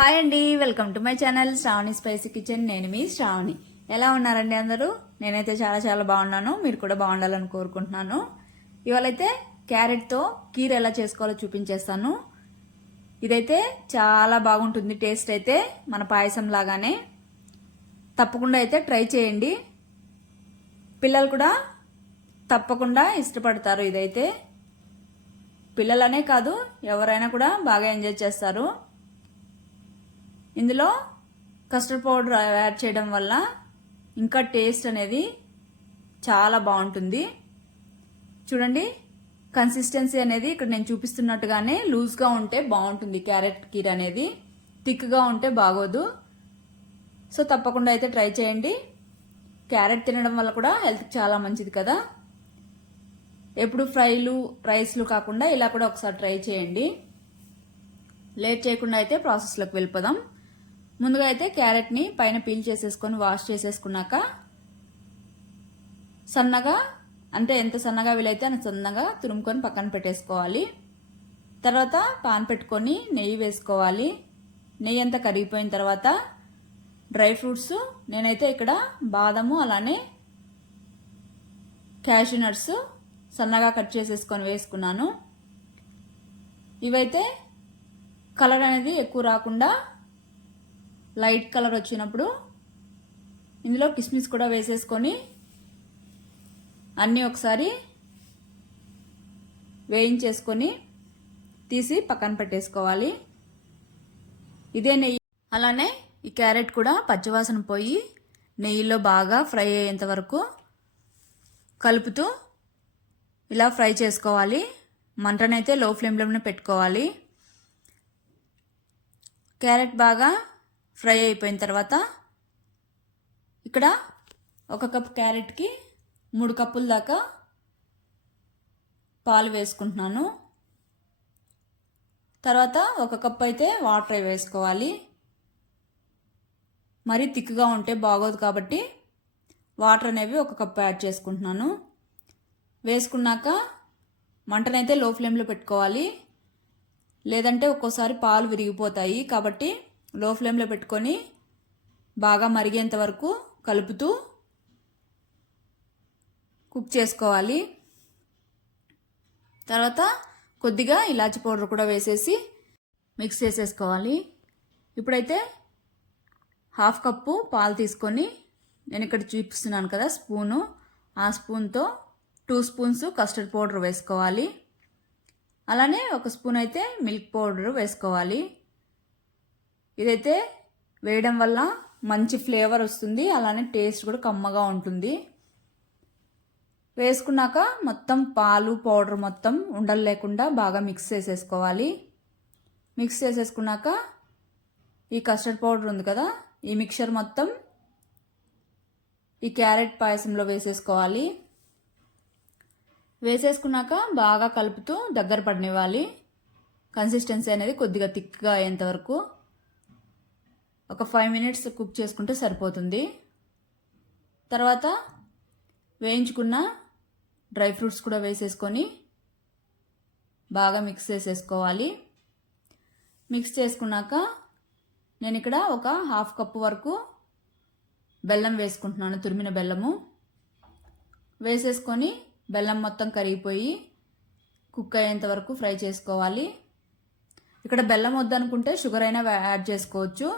Hi అండి welcome to my channel Shravani spicy kitchen. నేను మీ శ్రావణి. ఎలా ఉన్నారండి అందరూ? నేనైతే చాలా చాలా బాగున్నాను. మీరు కూడా బాగుండాలని కోరుకుంటున్నాను. ఇవాళైతే క్యారెట్తో కీర ఎలా చేసుకోవాలో చూపించేస్తాను. ఇదైతే చాలా బాగుంటుంది టేస్ట్ అయితే మన పాయసం లాగానే. తప్పకుండా అయితే ట్రై చేయండి. పిల్లలు కూడా తప్పకుండా ఇష్టపడతారు ఇదైతే. పిల్లలనే కాదు ఎవరైనా కూడా బాగా ఎంజాయ్ చేస్తారు. ఇందులో కస్టర్డ్ పౌడర్ యాడ్ చేయడం వల్ల ఇంకా టేస్ట్ అనేది చాలా బాగుంటుంది. చూడండి కన్సిస్టెన్సీ అనేది ఇక్కడ నేను చూపిస్తున్నట్టుగానే లూజ్గా ఉంటే బాగుంటుంది. క్యారెట్ కీర్ అనేది థిక్గా ఉంటే బాగోదు. సో తప్పకుండా అయితే ట్రై చేయండి. క్యారెట్ తినడం వల్ల కూడా హెల్త్కి చాలా మంచిది కదా. ఎప్పుడు ఫ్రైలు రైస్లు కాకుండా ఇలా కూడా ఒకసారి ట్రై చేయండి. లేట్ చేయకుండా అయితే ప్రాసెస్లోకి వెళ్ళిపోదాం. ముందుగా అయితే క్యారెట్ని పైన పీల్ చేసేసుకొని వాష్ చేసేసుకున్నాక సన్నగా అంటే ఎంత సన్నగా వీలైతే అంత సన్నగా తురుముకొని పక్కన పెట్టేసుకోవాలి. తర్వాత పాన్ పెట్టుకొని నెయ్యి వేసుకోవాలి. నెయ్యి అంతా కరిగిపోయిన తర్వాత డ్రై ఫ్రూట్స్ నేనైతే ఇక్కడ బాదము అలానే క్యాషూ నట్స్ సన్నగా కట్ చేసేసుకొని వేసుకున్నాను. ఇవైతే కలర్ అనేది ఎక్కువ రాకుండా లైట్ కలర్ వచ్చినప్పుడు ఇందులో కిస్మిస్ కూడా వేసేసుకొని అన్నీ ఒకసారి వేయించేసుకొని తీసి పక్కన పెట్టేసుకోవాలి. ఇదే నెయ్యి. అలానే ఈ క్యారెట్ కూడా పచ్చివాసన పోయి నెయ్యిలో బాగా ఫ్రై అయ్యేంత వరకు కలుపుతూ ఇలా ఫ్రై చేసుకోవాలి. మంటనైతే లో ఫ్లేమ్లోనే పెట్టుకోవాలి. క్యారెట్ బాగా ఫ్రై అయిపోయిన తర్వాత ఇక్కడ ఒక కప్ క్యారెట్కి మూడు కప్పుల దాకా పాలు వేసుకుంటున్నాను. తర్వాత ఒక కప్ అయితే వాటర్ వేసుకోవాలి. మరీ థిక్గా ఉంటే బాగోదు కాబట్టి వాటర్ అనేవి ఒక కప్ యాడ్ చేసుకుంటున్నాను. వేసుకున్నాక మంటనైతే లో ఫ్లేమ్లో పెట్టుకోవాలి. లేదంటే ఒక్కోసారి పాలు విరిగిపోతాయి కాబట్టి లో ఫ్లేమ్లో పెట్టుకొని బాగా మరిగేంత వరకు కలుపుతూ కుక్ చేసుకోవాలి. తర్వాత కొద్దిగా ఇలాచి పౌడర్ కూడా వేసేసి మిక్స్ చేసేసుకోవాలి. ఇప్పుడైతే హాఫ్ కప్పు పాలు తీసుకొని నేను ఇక్కడ చూపిస్తున్నాను కదా స్పూను. ఆ స్పూన్తో టూ స్పూన్స్ కస్టర్డ్ పౌడర్ వేసుకోవాలి. అలానే ఒక స్పూన్ అయితే మిల్క్ పౌడర్ వేసుకోవాలి. ఇదైతే వేయడం వల్ల మంచి ఫ్లేవర్ వస్తుంది అలానే టేస్ట్ కూడా కమ్మగా ఉంటుంది. వేసుకున్నాక మొత్తం పాలు పౌడర్ మొత్తం ఉండలు లేకుండా బాగా మిక్స్ చేసేసుకోవాలి. మిక్స్ చేసేసుకున్నాక ఈ కస్టర్డ్ పౌడర్ ఉంది కదా ఈ మిక్చర్ మొత్తం ఈ క్యారెట్ పాయసంలో వేసేసుకోవాలి. వేసేసుకున్నాక బాగా కలుపుతూ దగ్గర పడనివ్వాలి. కన్సిస్టెన్సీ అనేది కొద్దిగా థిక్గా అయ్యేంత వరకు. ఒక ఫైవ్ మినిట్స్ కుక్ చేసుకుంటే సరిపోతుంది. తర్వాత వేయించుకున్న డ్రై ఫ్రూట్స్ కూడా వేసేసుకొని బాగా మిక్స్ చేసేసుకోవాలి. మిక్స్ చేసుకున్నాక నేను ఇక్కడ ఒక హాఫ్ కప్ వరకు బెల్లం వేసుకుంటున్నాను తురిమిన బెల్లము. వేసేసుకొని బెల్లం మొత్తం కరిగిపోయి కుక్ అయ్యేంత వరకు ఫ్రై చేసుకోవాలి. ఇక్కడ బెల్లం వద్దనుకుంటే షుగర్ అయినా యాడ్ చేసుకోవచ్చు.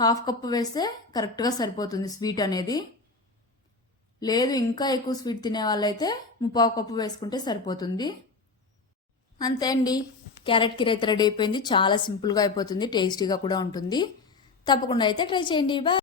హాఫ్ కప్పు వేస్తే కరెక్ట్గా సరిపోతుంది స్వీట్ అనేది. లేదు ఇంకా ఎక్కువ స్వీట్ తినే వాళ్ళైతే ముప్పావు కప్పు వేసుకుంటే సరిపోతుంది. అంతే అండి. క్యారెట్ కీర అయితే రెడీ అయిపోయింది. చాలా సింపుల్గా అయిపోతుంది టేస్టీగా కూడా ఉంటుంది. తప్పకుండా అయితే ట్రై చేయండి. బాయ్.